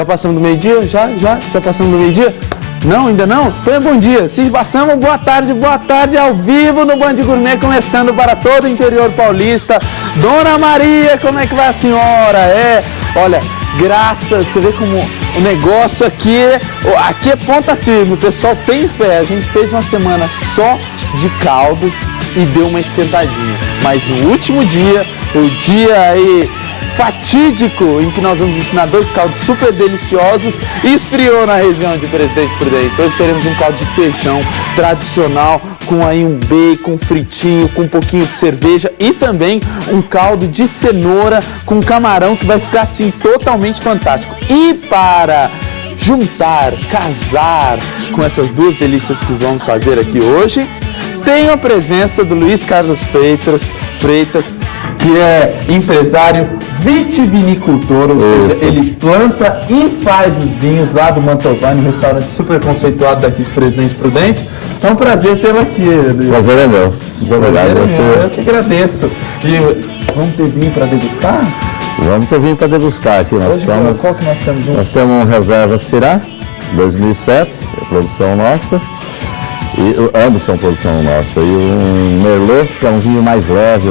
Já passamos do meio-dia? Já passamos do meio-dia? Não, ainda não? Então é bom dia. Se passamos, boa tarde ao vivo no Band Gourmet, começando para todo o interior paulista. Dona Maria, como é que vai a senhora? Olha, você vê como o negócio aqui é ponta firme, o pessoal tem fé. A gente fez uma semana só de caldos e deu uma esquentadinha. Mas no último dia, o dia aí fatídico em que nós vamos ensinar 2 caldos super deliciosos, esfriou na região de Presidente Prudente. Hoje teremos um caldo de feijão tradicional com aí um bacon fritinho, com um pouquinho de cerveja e também um caldo de cenoura com camarão que vai ficar assim totalmente fantástico. E para juntar, casar com essas 2 delícias que vamos fazer aqui hoje, tenho a presença do Luiz Carlos Freitas, que é empresário vitivinicultor, ou seja, ele planta e faz os vinhos lá do Mantovani, um restaurante super conceituado daqui de Presidente Prudente. É um prazer tê-lo aqui. Prazer é meu. Muito obrigado. Eu que agradeço. E vamos ter vinho para degustar? Vamos ter vinho para degustar aqui. Hoje, qual que nós temos? Nós temos um Reserva Syrah, 2007, produção nossa. Ambos são produção nossa. E um Merlot, que é um vinho mais leve,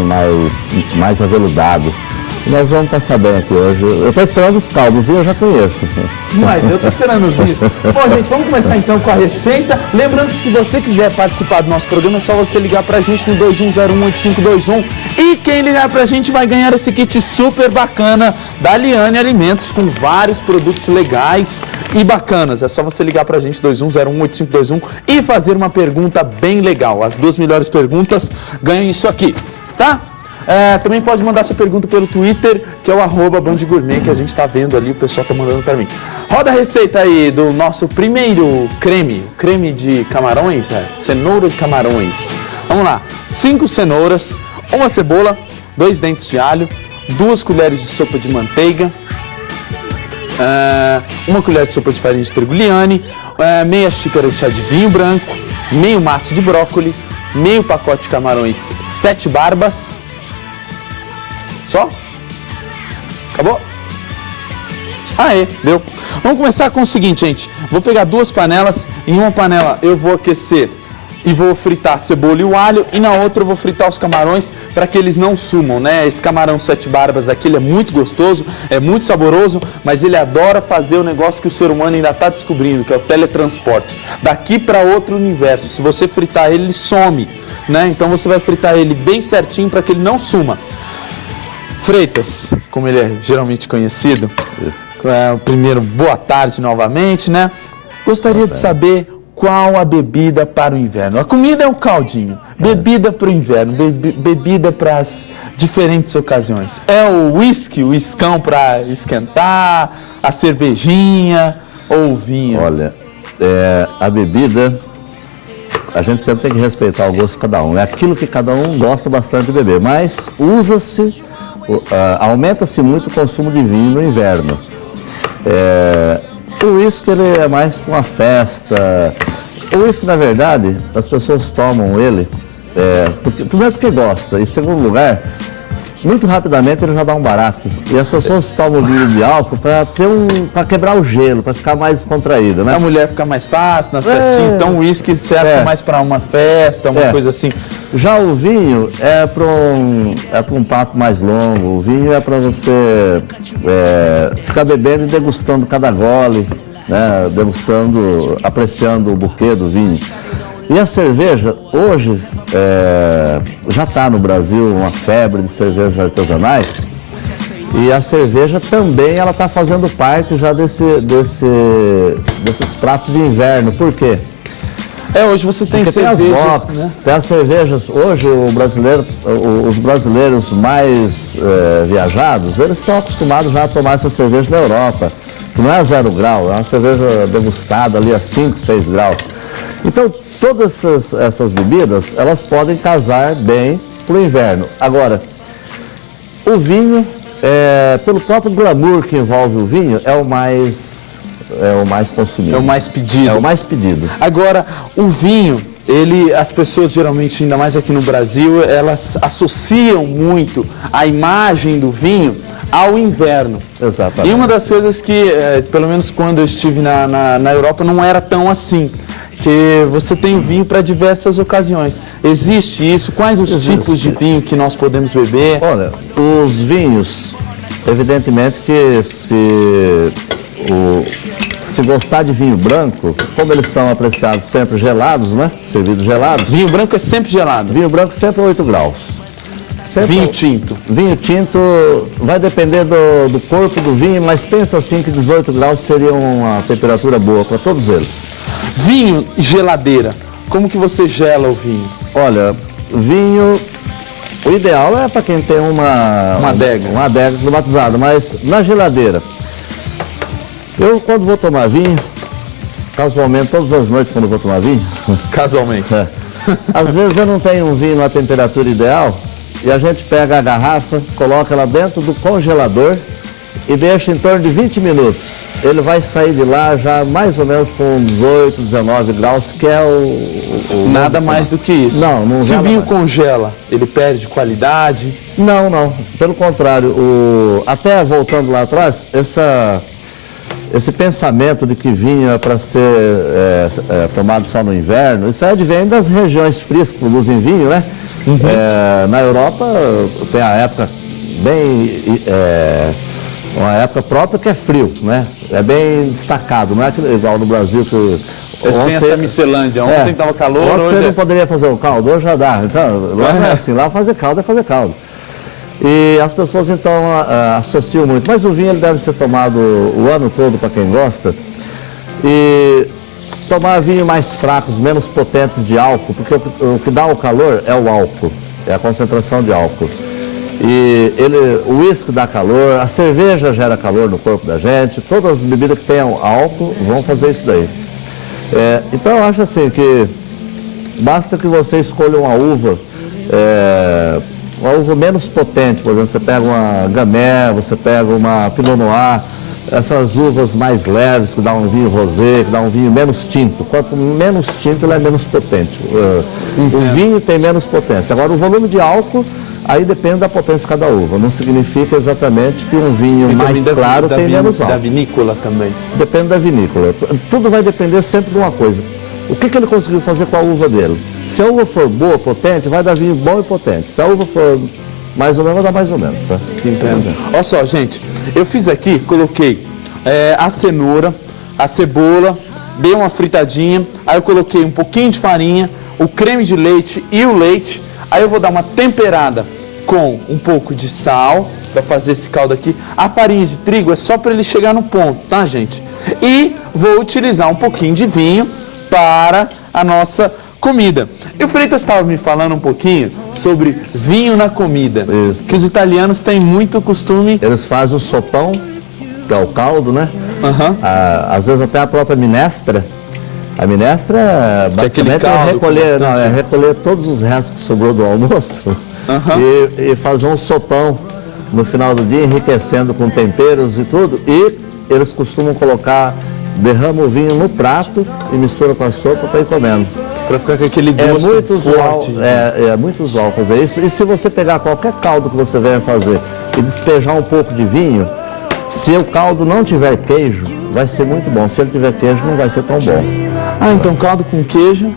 mais aveludado. E nós vamos estar sabendo aqui hoje. Eu estou esperando os caldos, eu já conheço. Mas eu estou esperando os vinhos. Bom, gente, vamos começar então com a receita. Lembrando que se você quiser participar do nosso programa, é só você ligar pra gente no 21018521. E quem ligar pra gente vai ganhar esse kit super bacana da Liane Alimentos, com vários produtos legais e bacanas. É só você ligar pra gente, 21018521, e fazer uma pergunta bem legal. As 2 melhores perguntas ganham isso aqui, tá? Também pode mandar sua pergunta pelo Twitter, que é o @BandGourmet, que a gente está vendo ali, o pessoal está mandando para mim. Roda a receita aí do nosso primeiro creme de camarões, cenoura de camarões. Vamos lá, 5 cenouras, 1 cebola, 2 dentes de alho, 2 colheres de sopa de manteiga, 1 colher de sopa de farinha de trigo Liane, meia xícara de chá de vinho branco, meio maço de brócoli, meio pacote de camarões 7 barbas. Só? Acabou? Deu. Vamos começar com o seguinte, gente. Vou pegar 2 panelas. Em uma panela eu vou aquecer e vou fritar a cebola e o alho. E na outra eu vou fritar os camarões para que eles não sumam, né? Esse camarão 7 barbas aqui, ele é muito gostoso, é muito saboroso, mas ele adora fazer o negócio que o ser humano ainda está descobrindo, que é o teletransporte. Daqui para outro universo. Se você fritar ele some, né? Então você vai fritar ele bem certinho para que ele não suma. Freitas, como ele é geralmente conhecido, primeiro, boa tarde novamente, né? Gostaria de saber qual a bebida para o inverno. A comida é o caldinho, bebida para o inverno, bebida para as diferentes ocasiões. É o whisky, o whiskão para esquentar, a cervejinha ou o vinho? Olha, a bebida, a gente sempre tem que respeitar o gosto de cada um. É aquilo que cada um gosta bastante de beber, mas aumenta-se muito o consumo de vinho no inverno. O uísque é mais para uma festa. O uísque, na verdade, as pessoas tomam ele, primeiro porque gosta, e segundo lugar, muito rapidamente ele já dá um barato. E as pessoas tomam vinho de álcool para quebrar o gelo, para ficar mais descontraída, né? A mulher fica mais fácil nas festinhas, então o uísque você acha que é mais para uma festa, uma coisa assim. Já o vinho é para um papo mais longo. O vinho é para você ficar bebendo e degustando cada gole, né? Degustando, apreciando o buquê do vinho. E a cerveja, hoje, já está no Brasil uma febre de cervejas artesanais. E a cerveja também ela está fazendo parte já desses pratos de inverno. Por quê? Hoje você tem cervejas, né? Tem as cervejas, hoje os brasileiros mais viajados, eles estão acostumados já a tomar essa cerveja na Europa, que não é 0 grau, é uma cerveja degustada ali a 5, 6 graus. Então, todas essas bebidas, elas podem casar bem para o inverno. Agora, o vinho, pelo próprio glamour que envolve o vinho, é o mais consumido. É o mais pedido. É o mais pedido. Agora, o vinho, as pessoas geralmente, ainda mais aqui no Brasil, elas associam muito a imagem do vinho ao inverno. Exatamente. E uma das coisas que, pelo menos quando eu estive na Europa, não era tão assim. Que você tem o vinho para diversas ocasiões. Existe isso? Quais os tipos de vinho que nós podemos beber? Olha, os vinhos, evidentemente que se gostar de vinho branco, como eles são apreciados sempre gelados, né? Servidos gelados. Vinho branco é sempre gelado? Vinho branco sempre 8 graus. Sempre vinho tinto? Vinho tinto vai depender do corpo do vinho, mas pensa assim que 18 graus seria uma temperatura boa para todos eles. Vinho geladeira, como que você gela o vinho? Olha, vinho, o ideal é para quem tem uma adega climatizada, mas na geladeira. Eu, quando vou tomar vinho, casualmente, todas as noites quando vou tomar vinho... Casualmente. Às vezes eu não tenho um vinho na temperatura ideal e a gente pega a garrafa, coloca ela dentro do congelador e deixa em torno de 20 minutos. Ele vai sair de lá já mais ou menos com 18, 19 graus, que é o nada mais do que isso. Não se o vinho mais. Congela, ele perde qualidade? Não. Pelo contrário, até voltando lá atrás, esse pensamento de que vinho é para ser tomado só no inverno, isso advém das regiões frias que produzem vinho, né? Uhum. Na Europa tem a época uma época própria que é frio, né? É bem destacado, não é igual no Brasil que... Eles têm essa miscelândia, ontem estava calor, hoje... Você não poderia fazer o caldo, hoje já dá. Então, lá não é assim, lá fazer caldo é fazer caldo. E as pessoas então associam muito, mas o vinho ele deve ser tomado o ano todo para quem gosta. E tomar vinho mais fracos, menos potentes de álcool, porque o que dá o calor é o álcool, é a concentração de álcool. E o uísque dá calor, a cerveja gera calor no corpo da gente, todas as bebidas que tenham álcool vão fazer isso daí. Então eu acho assim que basta que você escolha uma uva menos potente, por exemplo, você pega uma Gamay, você pega uma Pinot Noir, essas uvas mais leves, que dá um vinho rosé, que dá um vinho menos tinto. Quanto menos tinto, ele é menos potente. O vinho tem menos potência. Agora, o volume de álcool, aí depende da potência de cada uva. Não significa exatamente que um vinho mais claro tem menos álcool. Da vinícola também. Depende da vinícola. Tudo vai depender sempre de uma coisa. O que ele conseguiu fazer com a uva dele? Se a uva for boa, potente, vai dar vinho bom e potente. Se a uva for mais ou menos, vai dar mais ou menos. Tá? Entendo. Olha só, gente, eu fiz aqui, coloquei a cenoura, a cebola, dei uma fritadinha, aí eu coloquei um pouquinho de farinha, o creme de leite e o leite, aí eu vou dar uma temperada com um pouco de sal, para fazer esse caldo aqui. A farinha de trigo é só para ele chegar no ponto, tá, gente? E vou utilizar um pouquinho de vinho para a nossa comida. E o Freitas estava me falando um pouquinho sobre vinho na comida. Isso. Que os italianos têm muito costume... Eles fazem o sopão, que é o caldo, né? Uhum. Às vezes até a própria minestra. A minestra basicamente é recolher todos os restos que sobrou do almoço e fazer um sopão no final do dia, enriquecendo com temperos e tudo. E eles costumam derrama o vinho no prato e mistura com a sopa para ir comendo. Para ficar com aquele gosto forte. É muito usual fazer isso. E se você pegar qualquer caldo que você venha fazer e despejar um pouco de vinho, se o caldo não tiver queijo, vai ser muito bom. Se ele tiver queijo, não vai ser tão bom. Ah, então caldo com queijo?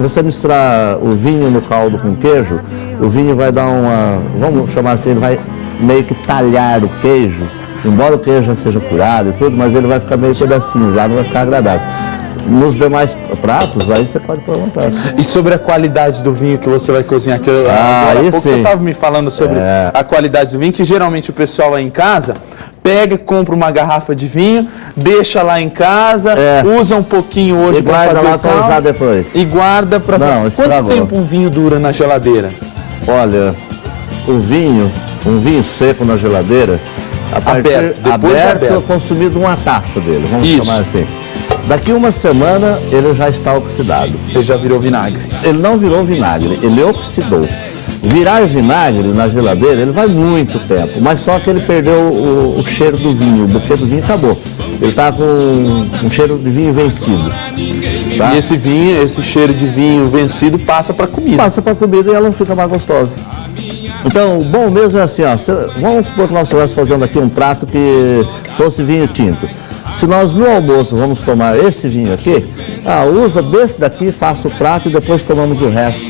Você misturar o vinho no caldo com queijo, o vinho vai dar vamos chamar assim, ele vai meio que talhar o queijo. Embora o queijo já seja curado e tudo, mas ele vai ficar meio pedacinho, já não vai ficar agradável. Nos demais pratos, aí você pode perguntar. E sobre a qualidade do vinho que você vai cozinhar? Agora há pouco você estava me falando sobre a qualidade do vinho, que geralmente o pessoal aí em casa compra uma garrafa de vinho, deixa lá em casa, usa um pouquinho hoje para fazer o caldo, usar depois. E guarda para... Quanto tempo um vinho dura na geladeira? Olha, um vinho seco na geladeira, aberto, consumido uma taça dele, vamos chamar assim. Daqui uma semana ele já está oxidado. Ele já virou vinagre. Ele não virou vinagre, ele oxidou. Virar vinagre na geladeira, ele vai muito tempo, mas só que ele perdeu o cheiro do vinho, o buquê do vinho acabou. Ele está com um cheiro de vinho vencido. Tá? E esse cheiro de vinho vencido passa para a comida. Passa para a comida e ela não fica mais gostosa. Então, o bom mesmo é assim, ó, vamos supor que nós estivéssemos fazendo aqui um prato que fosse vinho tinto. Se nós no almoço vamos tomar esse vinho aqui, usa desse daqui, faça o prato e depois tomamos o resto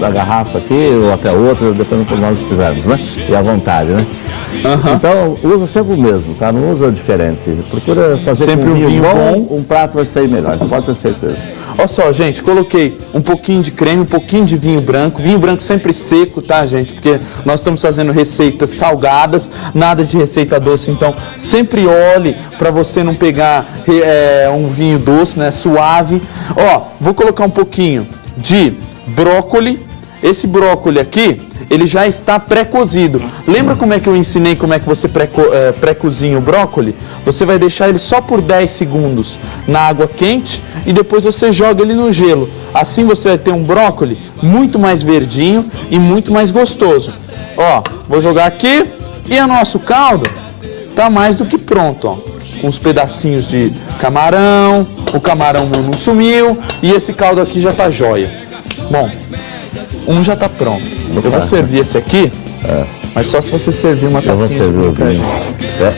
da garrafa aqui, ou até outra, dependendo de como nós estivermos, né? E à vontade, né? Uhum. Então, usa sempre o mesmo, tá? Não usa diferente. Procura fazer sempre com um vinho bom, um prato vai sair melhor, pode ter certeza. Olha só, gente, coloquei um pouquinho de creme, um pouquinho de vinho branco sempre seco, tá, gente? Porque nós estamos fazendo receitas salgadas, nada de receita doce, então sempre olhe para você não pegar um vinho doce, né, suave. Ó, vou colocar um pouquinho de brócoli. Esse brócoli aqui, ele já está pré-cozido. Lembra como é que eu ensinei como é que você pré-cozinha o brócoli? Você vai deixar ele só por 10 segundos na água quente e depois você joga ele no gelo. Assim você vai ter um brócoli muito mais verdinho e muito mais gostoso. Ó, vou jogar aqui e o nosso caldo tá mais do que pronto, ó. Com uns pedacinhos de camarão, o camarão não sumiu e esse caldo aqui já tá jóia. Bom, um já está pronto. Eu vou servir esse aqui, mas só se você servir uma tacinha de vinho pra gente.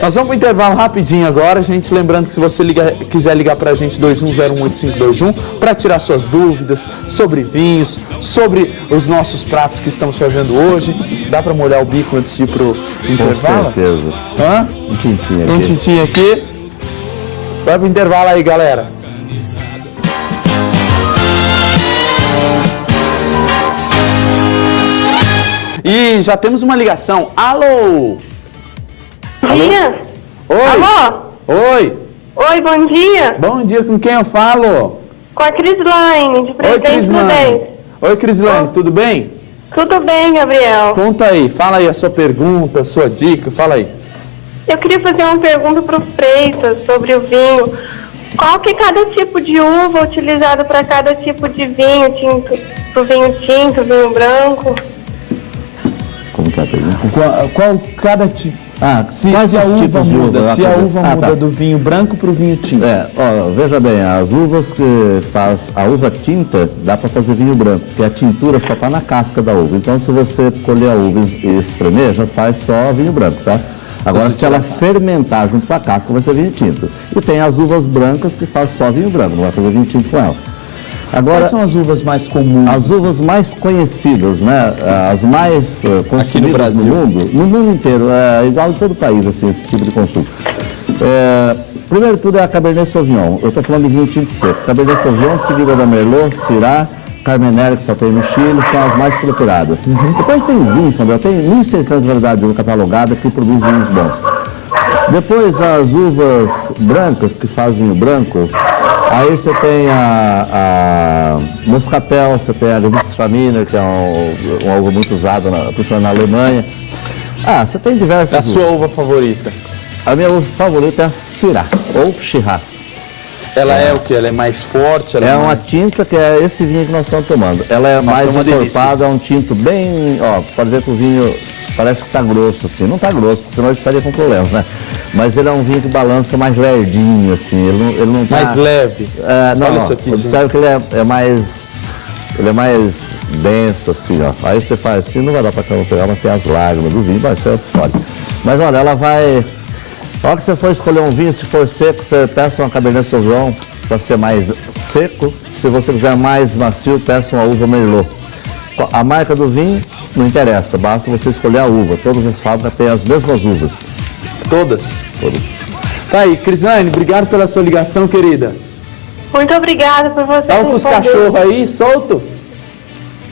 Nós vamos para o intervalo rapidinho agora, gente. Lembrando que se você quiser ligar para a gente, 21018521, para tirar suas dúvidas sobre vinhos, sobre os nossos pratos que estamos fazendo hoje. Dá para molhar o bico antes de ir para o intervalo? Com certeza. Hã? Um tintinho aqui. Um tintinho aqui. Vai para o intervalo aí, galera. E já temos uma ligação. Alô? Bom dia. Oi. Alô? Oi. Oi, bom dia. Bom dia, com quem eu falo? Com a Crislaine, de Presidente Prudente. Oi, Crislaine, tudo bem? Tudo bem, Gabriel. Conta aí, fala aí a sua pergunta, a sua dica, fala aí. Eu queria fazer uma pergunta para o Freitas sobre o vinho. Qual que é cada tipo de uva utilizado para cada tipo de vinho tinto? Para o vinho tinto, vinho branco? Como que é a pergunta? Qual cada tipo? Se a uva muda, do vinho branco para o vinho tinto. Veja bem, as uvas que faz a uva tinta, dá para fazer vinho branco, porque a tintura só está na casca da uva. Então, se você colher a uva e espremer, já sai só vinho branco, tá? Agora, se ela fermentar junto com a casca, vai ser vinho tinto. E tem as uvas brancas que faz só vinho branco, não vai fazer vinho tinto com ela. Agora, quais são as uvas mais comuns? As uvas mais conhecidas, né? As mais consumidas no mundo inteiro, é igual em todo o país, assim, esse tipo de consumo. Primeiro de tudo é a Cabernet Sauvignon. Eu estou falando de vinho tinto seco. Cabernet Sauvignon, seguida da Merlot, Syrah, Carmenère, que só tem no Chile, são as mais procuradas. Depois tem Zinfandel, tem 1.600 variedades de uva catalogada que produzem vinhos bons. Depois as uvas brancas, que fazem vinho branco. Aí você tem a Moscatel, você tem a Gewürztraminer, que é uma uva muito usada, principalmente na Alemanha. Você tem diversas. A sua uva favorita? A minha uva favorita é a Syrah, ou Shiraz. Ela é o que? Ela é mais forte? É uma tinta que é esse vinho que nós estamos tomando. Ela é mais encorpada, é um tinto bem, pode ver que o vinho parece que está grosso, assim. Não está grosso, porque senão ele estaria com problemas, né? Mas ele é um vinho que balança mais lerdinho, assim. Ele não tá... Mais leve? Olha isso aqui, observe que ele é mais denso, assim, ó. Aí você faz assim, não vai dar para pegar, mas tem as lágrimas do vinho, vai ser outra história. Mas olha, ela vai... Na hora que você for escolher um vinho, se for seco, você peça uma Cabernet Sauvignon para ser mais seco. Se você quiser mais macio, peça uma uva Merlot. A marca do vinho não interessa, basta você escolher a uva. Todas as fábricas têm as mesmas uvas. Todas? Todas. Tá aí, Crislaine, obrigado pela sua ligação, querida. Muito obrigada por você. Tá com os cachorros aí, solto?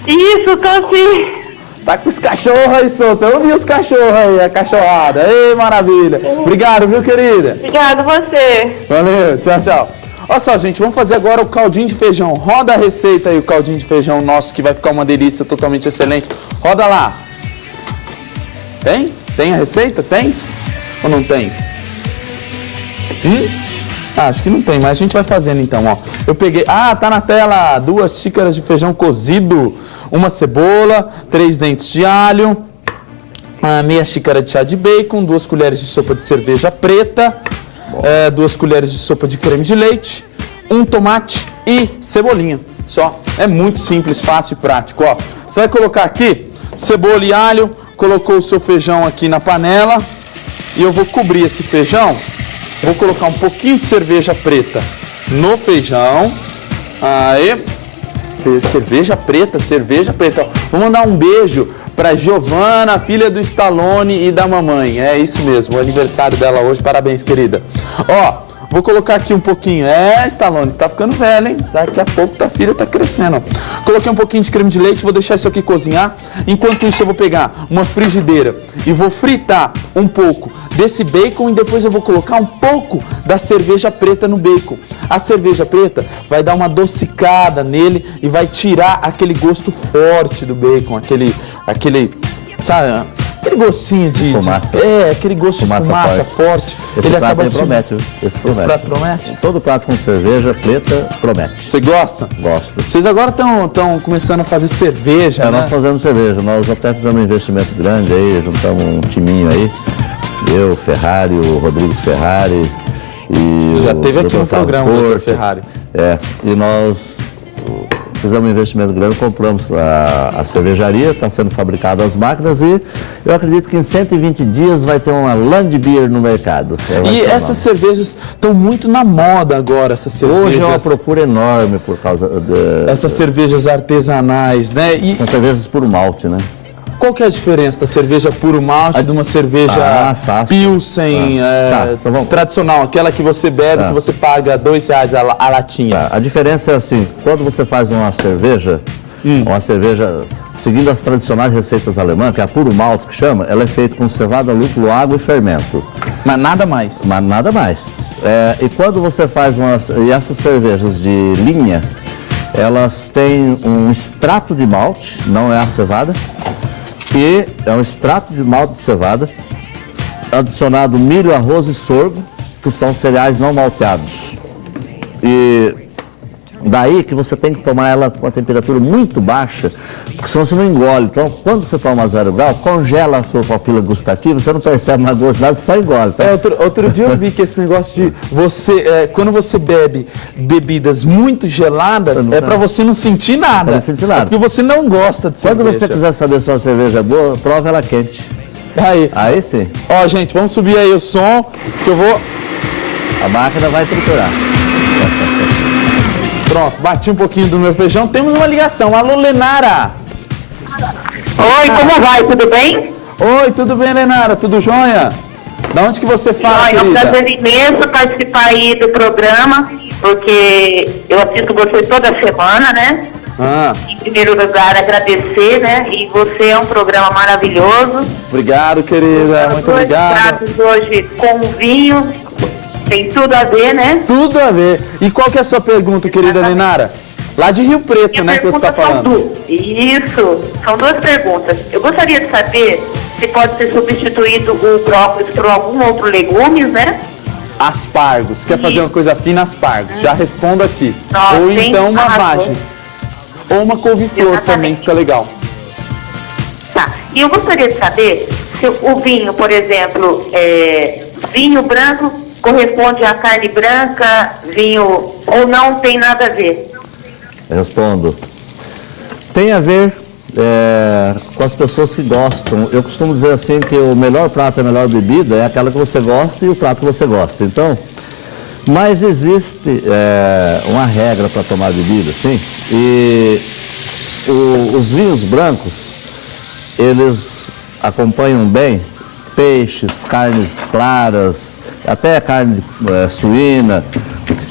Isso, tô sim. Tá com os cachorros aí solto. Eu vi os cachorros aí, a cachorrada. Ei, maravilha. Obrigado, viu, querida? Obrigado você. Valeu, tchau, tchau. Olha só, gente, vamos fazer agora o caldinho de feijão. Roda a receita aí, o caldinho de feijão nosso, que vai ficar uma delícia, totalmente excelente. Roda lá. Tem? Tem a receita? Tens? Ou não tens? Acho que não tem, mas a gente vai fazendo então, ó. Eu peguei... tá na tela. 2 xícaras de feijão cozido, 1 cebola, 3 dentes de alho, meia xícara de chá de bacon, 2 colheres de sopa de cerveja preta, 2 colheres de sopa de creme de leite, 1 tomate e cebolinha. Só. É muito simples, fácil e prático, ó. Você vai colocar aqui cebola e alho colocou o seu feijão aqui na panela e eu vou cobrir esse feijão. Vou colocar um pouquinho de cerveja preta no feijão. Aí, cerveja preta. Ó. Vou mandar um beijo para Giovana, filha do Stallone e da mamãe. É isso mesmo, o aniversário dela hoje. Parabéns, querida. Ó, vou colocar aqui um pouquinho. Stallone, você tá ficando velho, hein? Daqui a pouco tua filha tá crescendo. Coloquei um pouquinho de creme de leite, vou deixar isso aqui cozinhar. Enquanto isso, eu vou pegar uma frigideira e vou fritar um pouco desse bacon e depois eu vou colocar um pouco da cerveja preta no bacon. A cerveja preta vai dar uma adocicada nele e vai tirar aquele gosto forte do bacon, aquele sabe, aquele gostinho de fumaça. Aquele gosto de fumaça forte. Ele acaba de promete. Esse prato promete? Todo prato com cerveja preta promete. Você gosta? Gosto. Vocês agora estão começando a fazer cerveja, né? Nós fazemos cerveja. Nós até fizemos um investimento grande aí, juntamos um timinho aí. Eu, Ferrari, o Rodrigo Ferrari e já teve aqui um programa do Dr. Ferrari. E nós fizemos um investimento grande, compramos a cervejaria, está sendo fabricada as máquinas e eu acredito que em 120 dias vai ter uma Land Beer no mercado. E essas cervejas estão muito na moda agora, essas cervejas. Hoje é uma procura enorme por causa essas cervejas artesanais, né? São cervejas puro malte, né? Qual que é a diferença da cerveja puro malte de uma cerveja Pilsen então tradicional, aquela que você bebe, que você paga R$2 a latinha? A diferença é assim, quando você faz uma cerveja seguindo as tradicionais receitas alemãs, que é a puro malte que chama, ela é feita com cevada, lúpulo, água e fermento. Mas nada mais? Mas nada mais. E quando você faz essas cervejas de linha, elas têm um extrato de malte, não é a cevada, e é um extrato de malte de cevada, adicionado milho, arroz e sorgo, que são cereais não malteados. E daí que você tem que tomar ela com uma temperatura muito baixa, porque senão você não engole. Então, quando você toma 0 grau, congela a sua papila gustativa, você não percebe mais gosto, nada, só engole. Tá? Outro dia eu vi que esse negócio de quando você bebe bebidas muito geladas, para você não sentir nada. Não sentir nada. Porque você não gosta de cerveja. Quando você quiser saber se uma cerveja é boa, prova ela quente. Aí sim. Ó, gente, vamos subir aí o som, que eu vou... A máquina vai triturar. Pronto, bati um pouquinho do meu feijão. Temos uma ligação. Alô, Lenara. Oi, como vai? Tudo bem? Oi, tudo bem, Lenara? Tudo jóia? Da onde que você fala, É um prazer imenso participar aí do programa, porque eu assisto você toda semana, né? Em primeiro lugar, agradecer, né? E você é um programa maravilhoso. Obrigado, querida. Muito obrigado. Pratos hoje com vinho. Tem tudo a ver, né? Tudo a ver. E qual que é a sua pergunta, querida Lenara? Lá de Rio Preto, né, que você está falando. Isso, são duas perguntas. Eu gostaria de saber se pode ser substituído o brócolis por algum outro legume, né? Aspargos. Quer fazer uma coisa fina, aspargos. Já respondo aqui. Nossa, ou então uma vagem. Ou uma couve-flor também, fica legal. Tá. E eu gostaria de saber se o vinho, por exemplo, vinho branco corresponde à carne branca, vinho, ou não tem nada a ver? Respondo. Tem a ver com as pessoas que gostam. Eu costumo dizer assim que o melhor prato, a melhor bebida é aquela que você gosta e o prato que você gosta. Então, mas existe uma regra para tomar bebida, sim. E os vinhos brancos, eles acompanham bem peixes, carnes claras, até carne suína,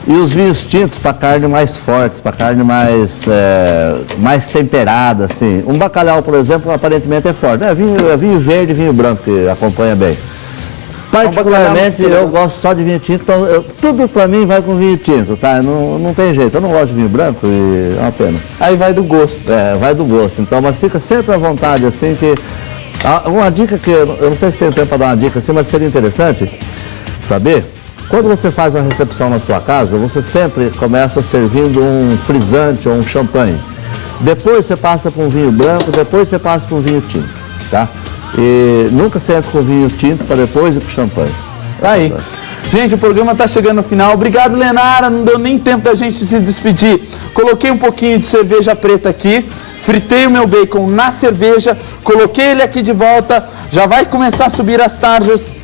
e os vinhos tintos para carne mais fortes, para carne mais temperada, assim. Um bacalhau, por exemplo, aparentemente é forte. É vinho verde e vinho branco que acompanha bem. Particularmente, eu gosto só de vinho tinto, então tudo para mim vai com vinho tinto, tá? Não tem jeito, eu não gosto de vinho branco e é uma pena. Aí vai do gosto. Vai do gosto, então, mas fica sempre à vontade, assim, que... Uma dica que, eu não sei se tem tempo para dar uma dica assim, mas seria interessante saber, quando você faz uma recepção na sua casa, você sempre começa servindo um frisante ou um champanhe. Depois você passa para um vinho branco, depois você passa para um vinho tinto, tá? E nunca você entra com vinho tinto para depois ir para o champanhe. Aí. Gente, o programa está chegando no final. Obrigado, Lenara. Não deu nem tempo da gente se despedir. Coloquei um pouquinho de cerveja preta aqui. fritei o meu bacon na cerveja, coloquei ele aqui de volta, já vai começar a subir as tarjas.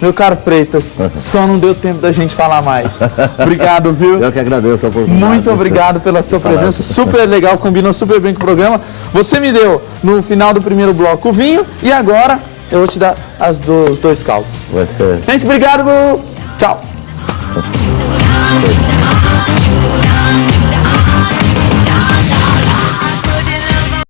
Meu caro Freitas, só não deu tempo da gente falar mais. Obrigado, viu? Eu que agradeço a oportunidade. Muito obrigado pela sua presença, super legal, combinou super bem com o programa. Você me deu, no final do primeiro bloco, o vinho e agora eu vou te dar os dois caldos. Vai ser. Gente, obrigado, tchau.